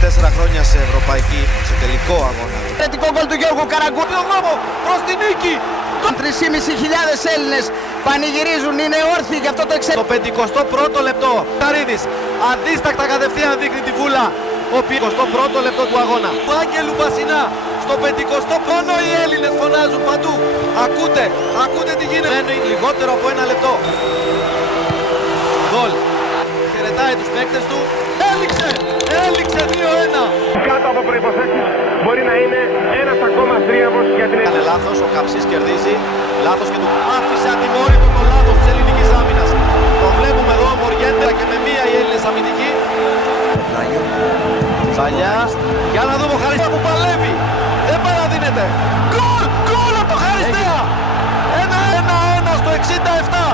4 χρόνια σε ευρωπαϊκή, σε τελικό αγώνα. Θετικό γκολ του Γιώργου Καραγκούρη. Το δρόμο προς τη νίκη. 3.500 Έλληνες πανηγυρίζουν, είναι όρθιοι γι' αυτό το Το 51ο λεπτό. Καρίδης αντίστακτα κατευθείαν δείχνει τη βούλα. Ο 51ο λεπτό του αγώνα. Του Άγγελου Μπασινά. Στο 50ο μόνο οι Έλληνες φωνάζουν παντού. Ακούτε τι γίνεται. Μένει λιγότερο από 1 λεπτό. Γκολ. Χαιρετάει τους παίκτες του. Έληξε 2-1. Κάτω από προϋποθέσεις μπορεί να είναι ένας ακόμα θρίαμβος για την Έκανε λάθος, ο Καψής κερδίζει. Λάθος και του άφησε ατιμόρυτο το λάθος της ελληνικής άμυνας. Το βλέπουμε εδώ, Μοριέντε και με μία οι Έλληνες αμυντικοί. Παλιά. Για να δούμε ο Χαριστέα που παλεύει. Δεν παραδίνεται. Γκολ από το Χαριστέα. 1-1 στο 67.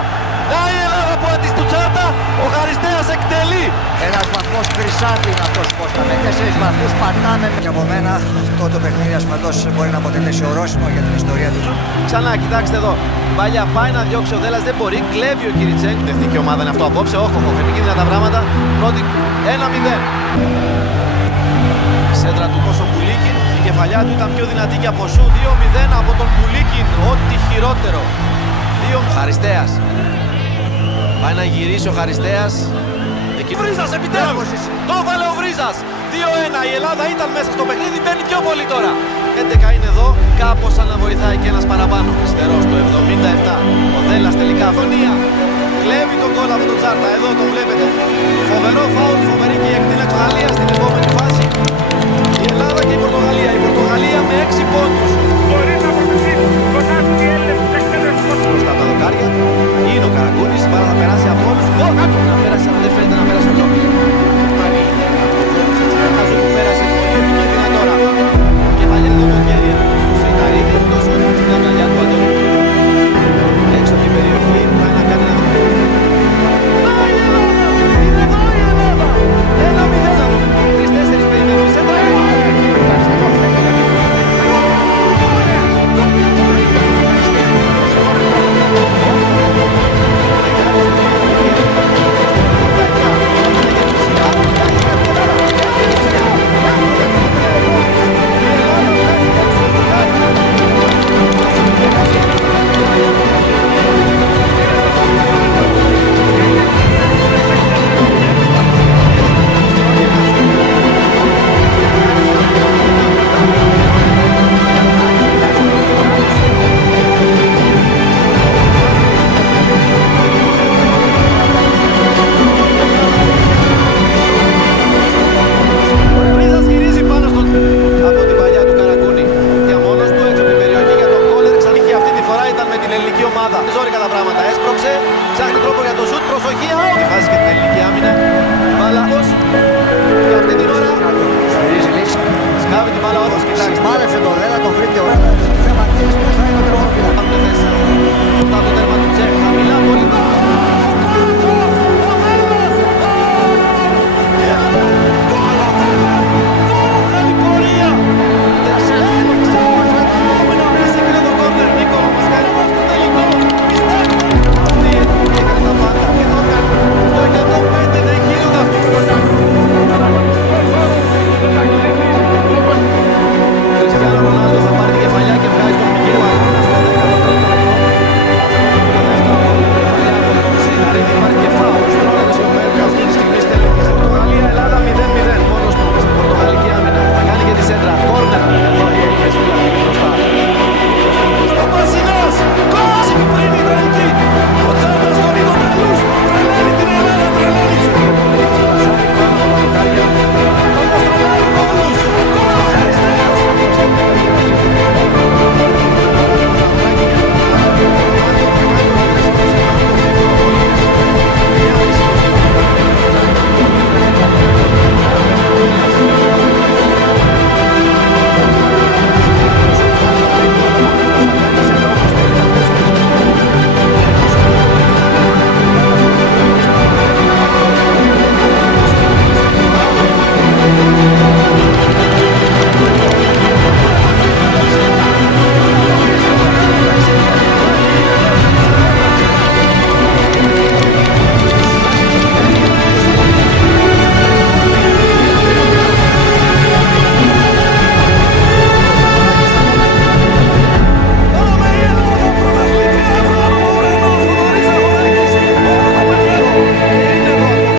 Να η Ελλάδα που αντιστουτσάτα. Ο Χαριστέας εκτελεί. Ένας βαθμός χρυσάφι είναι αυτός, Κώστα. Με 4 βαθμούς πατάμε. Και από μένα αυτό το παιχνίδι ασφαλώς μπορεί να αποτελέσει ορόσημο για την ιστορία του. Ξανά, κοιτάξτε εδώ. Παλιά πάει να διώξει ο Δέλλας, δεν μπορεί. Κλέβει ο Κυριτσέκ. Η εθνική ομάδα είναι αυτό απόψε. Όχι, επικίνδυνα τα πράγματα. Πρώτη 1-0. Σέντρα του Κώσο Πουλίκιν. Η κεφαλιά του ήταν πιο δυνατή και από σου. 2-0 από τον Πουλίκιν. Ό,τι χειρότερο. Χαριστέας. Πάει να γυρίσει ο Χαριστέας. Εκεί Βρίζας επιτέλους. Το έβαλε ο Βρίζας. 2-1. Η Ελλάδα ήταν μέσα στο παιχνίδι. Μπαίνει πιο πολύ τώρα. 11 είναι εδώ. Κάπως σαν να βοηθάει και ένας παραπάνω. Ιστερός το 77. Ο Δέλλας τελικά αγωνία. Κλέβει τον γκολ από τον Τσάρτα. Εδώ τον βλέπετε. Φοβερό φάουλ. Φοβερή και η εκτέλεση Γαλλία στην επόμενη.